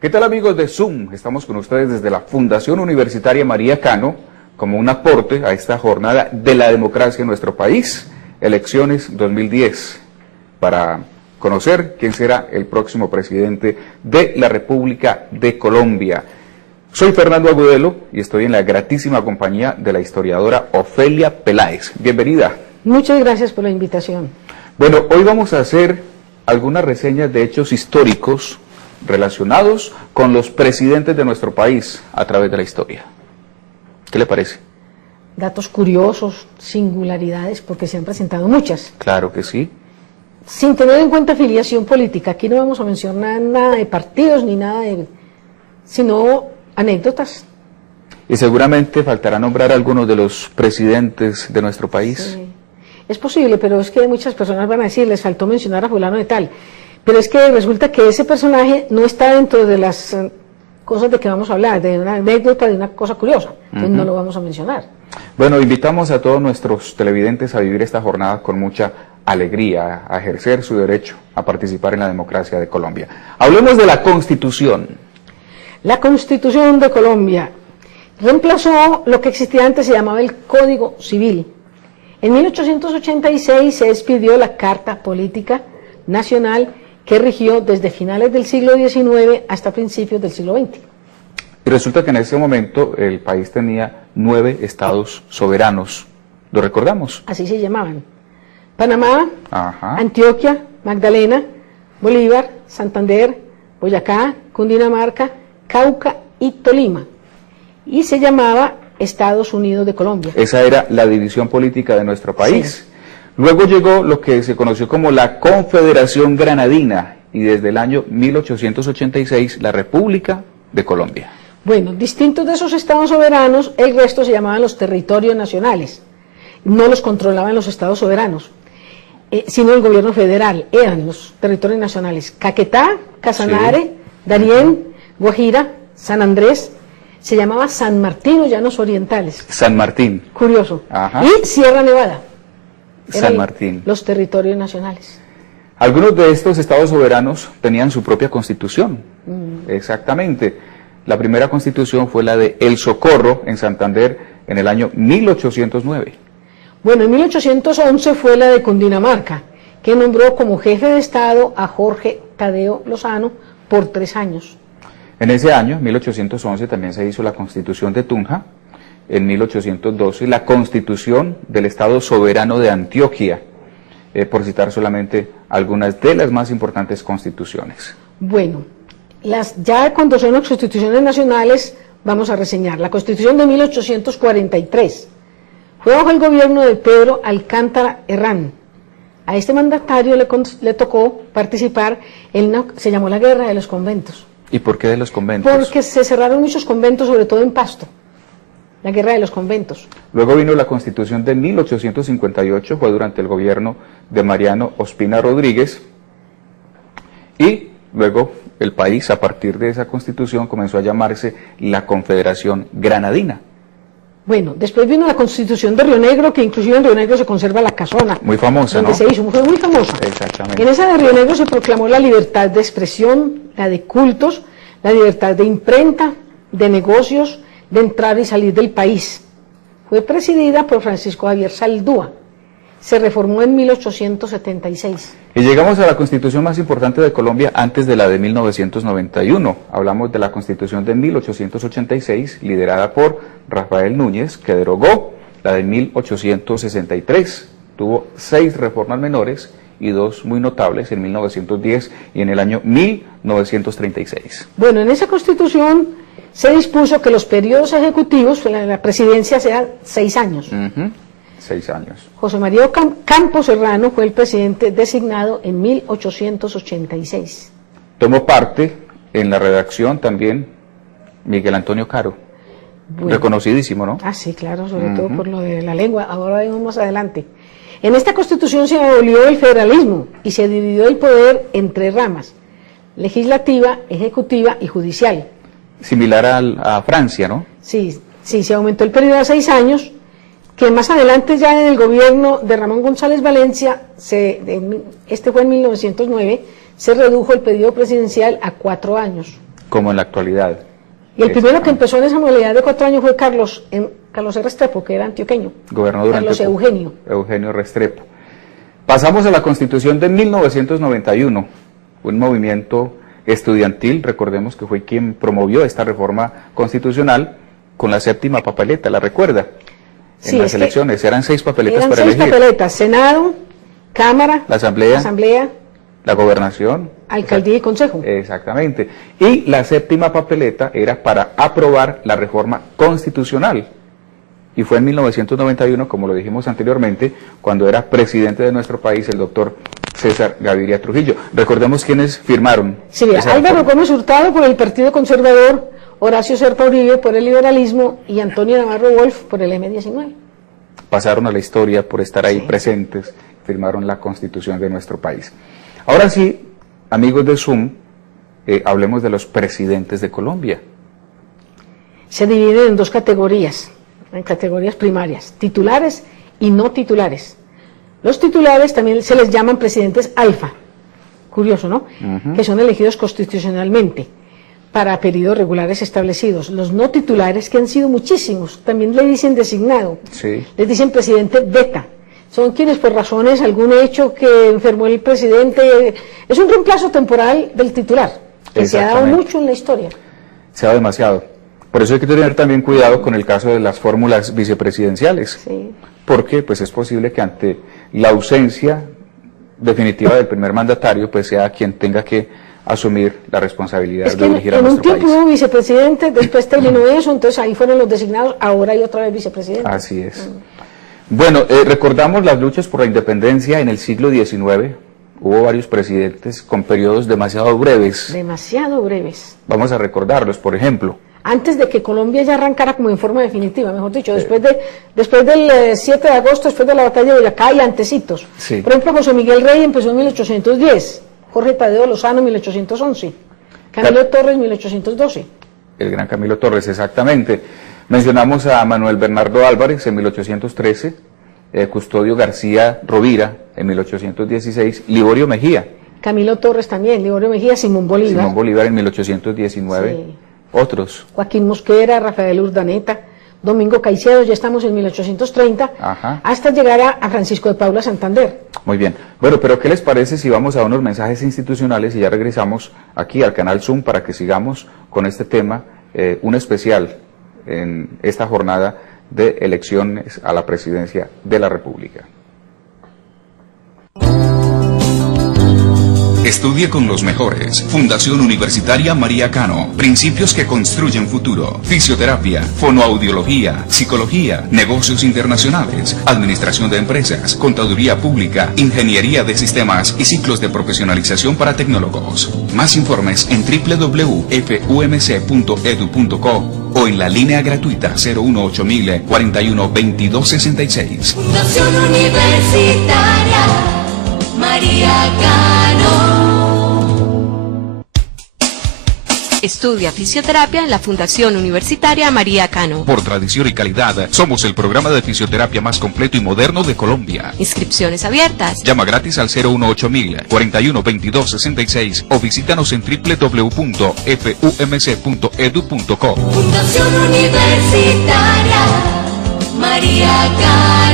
¿Qué tal, amigos de Zoom? Estamos con ustedes desde la Fundación Universitaria María Cano como un aporte a esta jornada de la democracia en nuestro país, elecciones 2010, para conocer quién será el próximo presidente de la República de Colombia. Soy Fernando Agudelo y estoy en la gratísima compañía de la historiadora Ofelia Peláez. Bienvenida. Muchas gracias por la invitación. Bueno, hoy vamos a hacer algunas reseñas de hechos históricos relacionados con los presidentes de nuestro país a través de la historia. ¿Qué le parece? Datos curiosos, singularidades, porque se han presentado muchas. Claro que sí. Sin tener en cuenta afiliación política, aquí no vamos a mencionar nada de partidos ni nada de... sino anécdotas. Y seguramente faltará nombrar a algunos de los presidentes de nuestro país. Sí. Es posible, pero es que muchas personas van a decir, les faltó mencionar a fulano de tal. Pero es que resulta que ese personaje no está dentro de las cosas de que vamos a hablar, de una anécdota, de una cosa curiosa. Entonces no lo vamos a mencionar. Bueno, invitamos a todos nuestros televidentes a vivir esta jornada con mucha alegría, a ejercer su derecho a participar en la democracia de Colombia. Hablemos de la Constitución. La Constitución de Colombia reemplazó lo que existía antes, se llamaba el Código Civil. En 1886 se expidió la Carta Política Nacional, que rigió desde finales del siglo XIX hasta principios del siglo XX. Y resulta que en ese momento el país tenía 9 estados soberanos. ¿Lo recordamos? Así se llamaban: Panamá, Ajá. Antioquia, Magdalena, Bolívar, Santander, Boyacá, Cundinamarca, Cauca y Tolima. Y se llamaba Estados Unidos de Colombia. Esa era la división política de nuestro país. Sí. Luego llegó lo que se conoció como la Confederación Granadina y desde el año 1886 la República de Colombia. Bueno, distintos de esos estados soberanos, el resto se llamaban los territorios nacionales. No los controlaban los estados soberanos, sino el gobierno federal. Eran los territorios nacionales: Caquetá, Casanare, sí, Darién, Guajira, San Andrés. Se llamaba San Martín o Llanos Orientales. San Martín. Curioso. Ajá. Y Sierra Nevada. San Martín. Los territorios nacionales. Algunos de estos estados soberanos tenían su propia constitución. Exactamente. La primera constitución fue la de El Socorro, en Santander, en el año 1809. Bueno, en 1811 fue la de Cundinamarca, que nombró como jefe de Estado a Jorge Tadeo Lozano por 3 años. En ese año, 1811, también se hizo la Constitución de Tunja. En 1812, la Constitución del Estado Soberano de Antioquia, por citar solamente algunas de las más importantes constituciones. Bueno, ya cuando son las constituciones nacionales, vamos a reseñar. La Constitución de 1843 fue bajo el gobierno de Pedro Alcántara Herrán. A este mandatario le tocó participar se llamó la Guerra de los Conventos. ¿Y por qué de los conventos? Porque se cerraron muchos conventos, sobre todo en Pasto. La Guerra de los Conventos. Luego vino la Constitución de 1858, fue durante el gobierno de Mariano Ospina Rodríguez, y luego el país, a partir de esa Constitución, comenzó a llamarse la Confederación Granadina. Bueno, después vino la Constitución de Río Negro, que inclusive en Río Negro se conserva la casona. Muy famosa, donde ¿no? se hizo, fue muy famosa. Exactamente. En esa de Río Negro se proclamó la libertad de expresión, la de cultos, la libertad de imprenta, de negocios, de entrar y salir del país. Fue presidida por Francisco Javier Saldúa. Se reformó en 1876. Y llegamos a la Constitución más importante de Colombia antes de la de 1991. Hablamos de la Constitución de 1886, liderada por Rafael Núñez, que derogó la de 1863. Tuvo 6 reformas menores y 2 muy notables en 1910 y en el año 1936. Bueno, en esa Constitución se dispuso que los periodos ejecutivos, la presidencia, sean 6 años. 6 años. José María Campos Serrano fue el presidente designado en 1886. Tomó parte en la redacción también Miguel Antonio Caro, bueno, reconocidísimo, ¿no? Ah, sí, claro, sobre todo por lo de la lengua. Ahora vemos más adelante. En esta Constitución se abolió el federalismo y se dividió el poder en 3 ramas: legislativa, ejecutiva y judicial. Similar a Francia, ¿no? Sí, se aumentó el periodo a 6 años, que más adelante ya en el gobierno de Ramón González Valencia, este fue en 1909, se redujo el periodo presidencial a 4 años. como en la actualidad. Y el primero que empezó en esa modalidad de 4 años fue Carlos Restrepo, que era antioqueño. Gobernador Carlos Antioquia, Eugenio Restrepo. Pasamos a la Constitución de 1991, un movimiento estudiantil, recordemos que fue quien promovió esta reforma constitucional con la séptima papeleta, ¿la recuerda? En las elecciones, eran 6 papeletas para elegir. 6 papeletas, Senado, Cámara, la Asamblea, la Gobernación, Alcaldía y Consejo. Exactamente. Y la séptima papeleta era para aprobar la reforma constitucional. Y fue en 1991, como lo dijimos anteriormente, cuando era presidente de nuestro país el doctor César Gaviria Trujillo. Recordemos quiénes firmaron. Sí, mira, Álvaro Gómez Hurtado por el Partido Conservador, Horacio Serpa Uribe por el liberalismo y Antonio Navarro Wolf por el M19. Pasaron a la historia por estar ahí presentes, firmaron la Constitución de nuestro país. Ahora sí, amigos de Zoom, hablemos de los presidentes de Colombia. Se dividen en 2 categorías, en categorías primarias, titulares y no titulares. Los titulares también se les llaman presidentes alfa, curioso, ¿no? Que son elegidos constitucionalmente para periodos regulares establecidos. Los no titulares, que han sido muchísimos, también le dicen designado, les dicen presidente beta. Son quienes por razones, algún hecho que enfermó el presidente, es un reemplazo temporal del titular, que se ha dado mucho en la historia. Se ha dado demasiado. Por eso hay que tener también cuidado con el caso de las fórmulas vicepresidenciales, porque pues es posible que ante la ausencia definitiva del primer mandatario, pues sea quien tenga que asumir la responsabilidad de dirigir a nuestro país. En un tiempo hubo vicepresidente, después terminó eso, entonces ahí fueron los designados, ahora hay otra vez vicepresidente. Así es. Bueno, recordamos las luchas por la independencia en el siglo XIX. Hubo varios presidentes con periodos demasiado breves. Demasiado breves. Vamos a recordarlos, por ejemplo. Antes de que Colombia ya arrancara como en forma definitiva, mejor dicho, después del 7 de agosto, después de la batalla de Boyacá y antecitos. Por ejemplo, José Miguel Rey empezó en 1810, Jorge Tadeo Lozano en 1811, Camilo Torres en 1812. El gran Camilo Torres, exactamente. Mencionamos a Manuel Bernardo Álvarez en 1813, Custodio García Rovira en 1816, Liborio Mejía. Camilo Torres también, Liborio Mejía, Simón Bolívar. Simón Bolívar en 1819. Otros. Joaquín Mosquera, Rafael Urdaneta, Domingo Caicedo, ya estamos en 1830, hasta llegar a Francisco de Paula Santander. Muy bien. Bueno, pero ¿qué les parece si vamos a unos mensajes institucionales y ya regresamos aquí al canal Zoom para que sigamos con este tema, un especial en esta jornada de elecciones a la presidencia de la República? Estudie con los mejores. Fundación Universitaria María Cano. Principios que construyen futuro. Fisioterapia, fonoaudiología, psicología, negocios internacionales, administración de empresas, contaduría pública, ingeniería de sistemas y ciclos de profesionalización para tecnólogos. Más informes en www.fumc.edu.co o en la línea gratuita 018 41 22 66. Fundación Universitaria María Cano. Estudia fisioterapia en la Fundación Universitaria María Cano. Por tradición y calidad, somos el programa de fisioterapia más completo y moderno de Colombia. Inscripciones abiertas. Llama gratis al 018 41 22 66 o visítanos en www.fumc.edu.co. Fundación Universitaria María Cano.